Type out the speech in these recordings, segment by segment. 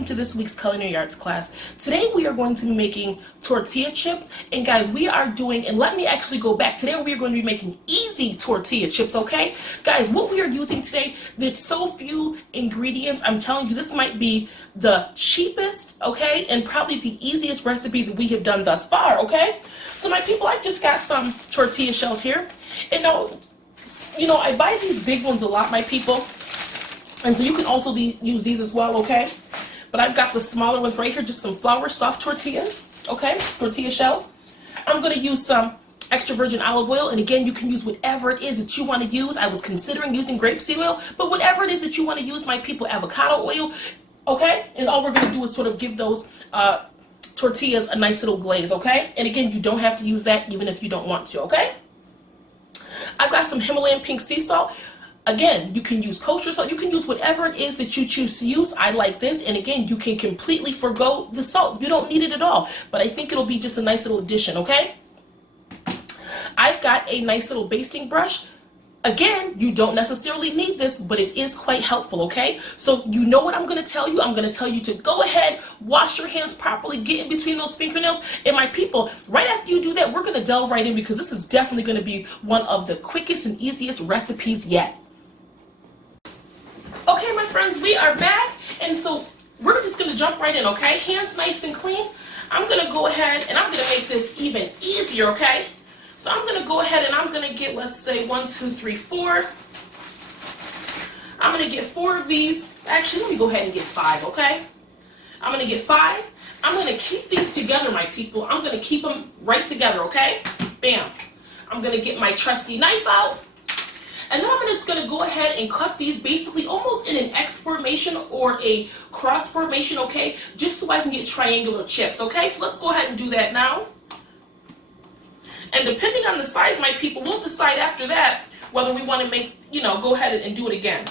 welcome to this week's culinary arts class. Today we are going to be making tortilla chips, and guys, we are doing, and let me actually go back, today we are going to be making easy tortilla chips, okay? Guys, what we are using today, there's so few ingredients. I'm telling you, this might be the cheapest, okay, and probably the easiest recipe that we have done thus far, okay? So my people, I just got some tortilla shells here, and now, I buy these big ones a lot, my people. And so you can also use these as well, okay? But I've got the smaller ones right here, just some flour soft tortillas, okay? Tortilla shells. I'm going to use some extra virgin olive oil, and again, you can use whatever it is that you want to use. I was considering using grapeseed oil, but whatever it is that you want to use, my people, avocado oil, okay? And all we're going to do is sort of give those tortillas a nice little glaze, okay? And again, you don't have to use that even if you don't want to, okay? I've got some Himalayan pink sea salt. Again, you can use kosher salt. You can use whatever it is that you choose to use. I like this. And again, you can completely forgo the salt. You don't need it at all. But I think it'll be just a nice little addition, okay? I've got a nice little basting brush. Again, you don't necessarily need this, but it is quite helpful, okay? So you know what I'm going to tell you? I'm going to tell you to go ahead, wash your hands properly, get in between those fingernails. And my people, right after you do that, we're going to delve right in because this is definitely going to be one of the quickest and easiest recipes yet. Okay, my friends, we are back, and so we're just going to jump right in, okay? Hands nice and clean. I'm going to go ahead, and I'm going to make this even easier, okay? So I'm going to go ahead, and I'm going to get, let's say, 1, 2, 3, 4. I'm going to get 4 of these. Actually, let me go ahead and get 5, okay? I'm going to get 5. I'm going to keep these together, my people. I'm going to keep them right together, okay? Bam. I'm going to get my trusty knife out. And then I'm just going to go ahead and cut these basically almost in an X formation or a cross formation, okay? Just so I can get triangular chips, okay? So let's go ahead and do that now. And depending on the size, my people, we'll decide after that whether we want to make, go ahead and do it again.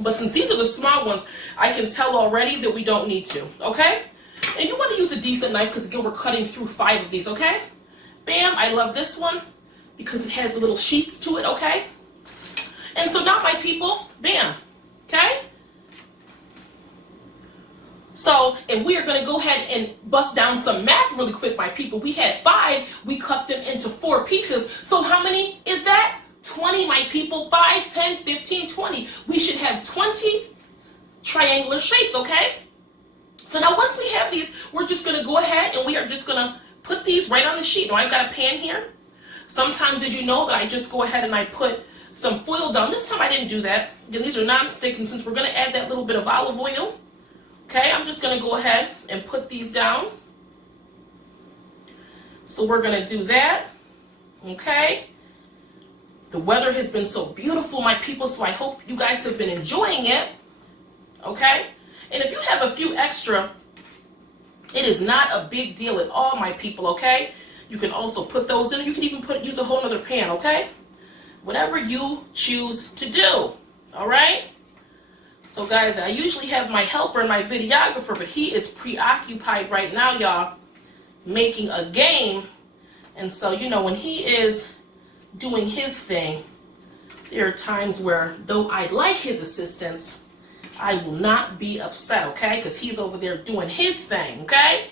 But since these are the small ones, I can tell already that we don't need to, okay? And you want to use a decent knife because, again, we're cutting through 5 of these, okay? Bam, I love this one because it has the little sheaths to it, okay? And so now, my people, bam, okay? So, and we are going to go ahead and bust down some math really quick, my people. We had 5, we cut them into 4 pieces. So how many is that? 20, my people. 5, 10, 15, 20. We should have 20 triangular shapes, okay? So now once we have these, we're just going to go ahead and we are just going to put these right on the sheet. Now I've got a pan here. Sometimes, as you know, that I just go ahead and I put some foil down. This time I didn't do that. Again, these are non-stick, and since we're going to add that little bit of olive oil, okay, I'm just going to go ahead and put these down. So we're going to do that, okay. The weather has been so beautiful, my people, so I hope you guys have been enjoying it, okay. And if you have a few extra, it is not a big deal at all, my people, okay. You can also put those in. You can even use a whole other pan, okay. Whatever you choose to do, all right? So, guys, I usually have my helper and my videographer, but he is preoccupied right now, y'all, making a game. And so, when he is doing his thing, there are times where, though I like his assistance, I will not be upset, okay? Because he's over there doing his thing, okay?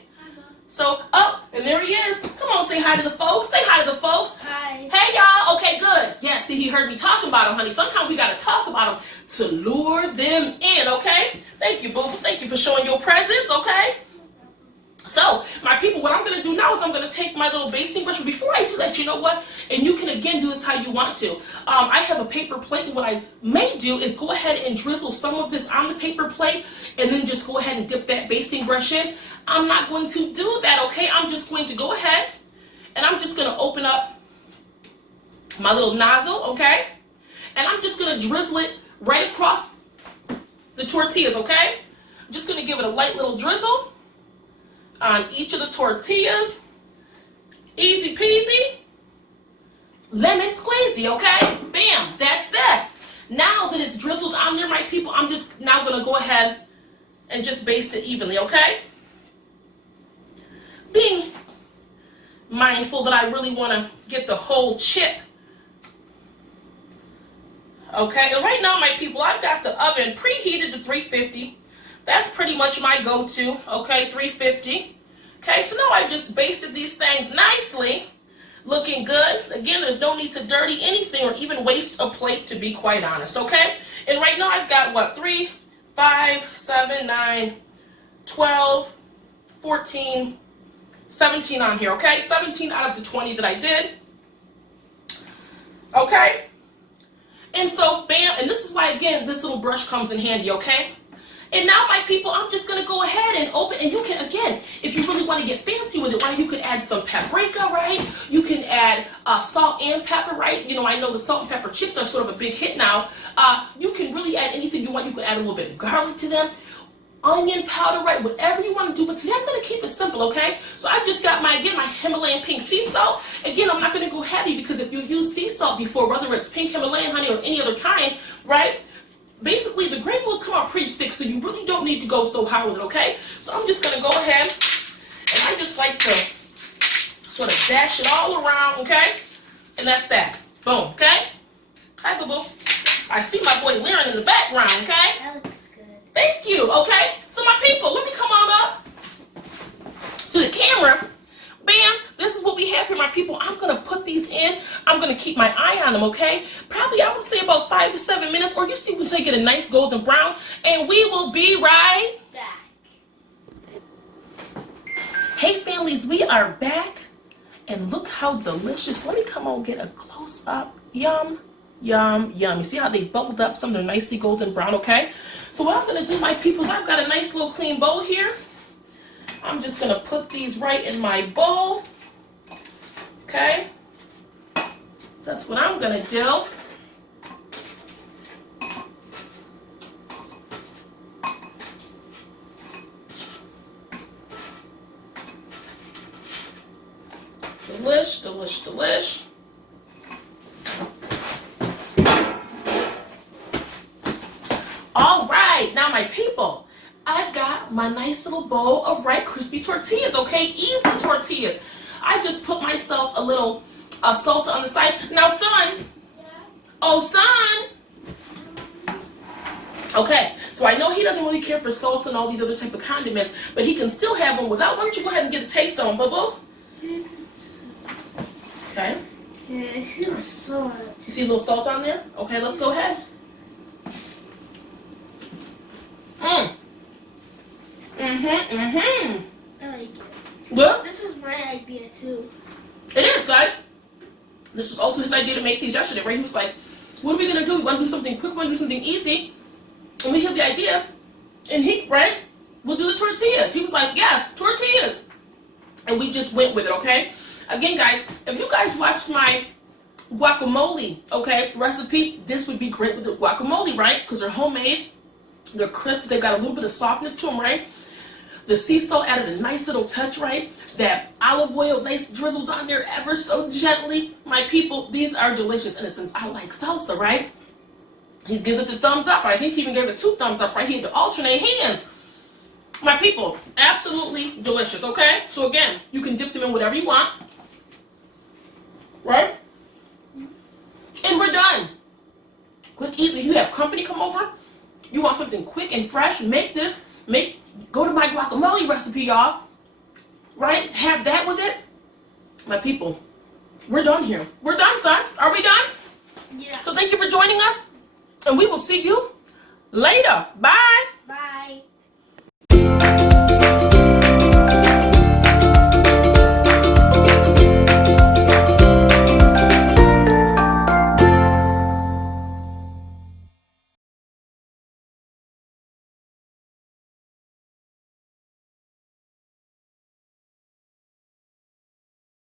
So, and there he is. Come on, say hi to the folks. Say hi to the folks. Hi. Hey, y'all. Okay, good. Yeah, see, he heard me talking about him, honey. Sometimes we got to talk about him to lure them in, okay? Thank you, boo. Thank you for showing your presence, okay? So, my people, what I'm going to do now is I'm going to take my little basting brush. But before I do that, you know what? And you can, again, do this how you want to. I have a paper plate, and what I may do is go ahead and drizzle some of this on the paper plate and then just go ahead and dip that basting brush in. I'm not going to do that, okay? I'm just going to go ahead and I'm just going to open up my little nozzle, okay? And I'm just going to drizzle it right across the tortillas, okay? I'm just going to give it a light little drizzle on each of the tortillas. Easy peasy, lemon squeezy, okay? Bam, that's that. Now that it's drizzled on there, my people, I'm just now going to go ahead and just baste it evenly, okay? Being mindful that I really want to get the whole chip. Okay, and right now, my people, I've got the oven preheated to 350. That's pretty much my go-to, okay, 350. Okay, so now I've just basted these things nicely, looking good. Again, there's no need to dirty anything or even waste a plate, to be quite honest, okay? And right now I've got, what, 3, 5, 7, 9, 12, 14, 17 on here, okay? 17 out of the 20 that I did, okay? And so, bam, and this is why, again, this little brush comes in handy, okay? And now, my people, I'm just going to go ahead and open, and you can, again, if you really want to get fancy with it, right, you can add some paprika, right? You can add salt and pepper, right? You know, I know the salt and pepper chips are sort of a big hit now. You can really add anything you want. You can add a little bit of garlic to them, onion powder, right? Whatever you want to do. But today I'm going to keep it simple, okay? So I've just got my Himalayan pink sea salt. Again, I'm not going to go heavy because if you use sea salt before, whether it's pink Himalayan honey or any other kind, right? Basically, the granules come out pretty thick, so you really don't need to go so hard with it, okay? So I'm just going to go ahead, and I just like to sort of dash it all around, okay? And that's that. Boom, okay? Hi, boo-boo. I see my boy Lyran in the background, okay? That looks good. Thank you, okay? So my people, let me come on up to the camera. Bam, this is what we have here, my people. I'm going to put these in. I'm going to keep my eye on them, okay? Probably, I would say about 5 to 7 minutes, or you see until you get a nice golden brown, and we will be right back. Hey, families, we are back, and look how delicious. Let me come on and get a close-up. Yum, yum, yum. You see how they bubbled up? Some of them nicely golden brown, okay? So what I'm going to do, my people, is I've got a nice little clean bowl here. I'm just going to put these right in my bowl, okay? That's what I'm going to do. Delish, delish, delish. All right, now my people, I've got my nice little bowl of ripe crispy tortillas, okay? Easy tortillas. I just put myself a little salsa on the side. Now, son. Yeah. Oh, son. Okay, so I know he doesn't really care for salsa and all these other type of condiments, but he can still have one without. Why don't you go ahead and get a taste on, boo-boo? Okay. Yeah, I see the salt. You see a little salt on there? Okay, let's go ahead. I like it. Well, this is my idea too. It is, guys. This was also his idea to make these yesterday, right? He was like, what are we going to do? We want to do something quick, we want to do something easy. And we had the idea, and he, right, we'll do the tortillas. He was like, yes, tortillas. And we just went with it, okay? Again, guys, if you guys watched my guacamole, okay, recipe, this would be great with the guacamole, right? Because they're homemade, they're crisp, they've got a little bit of softness to them, right? The sea salt added a nice little touch, right? That olive oil, nice drizzled on there ever so gently. My people, these are delicious. And since I like salsa, right? He gives it the thumbs up. I think he even gave it 2 thumbs up right here to alternate hands. My people, absolutely delicious, okay? So again, you can dip them in whatever you want. Right? And we're done. Quick, easy. You have company come over. You want something quick and fresh, go to my guacamole recipe, y'all. Right? Have that with it. My people, we're done here. We're done, son. Are we done? Yeah. So thank you for joining us, and we will see you later. Bye.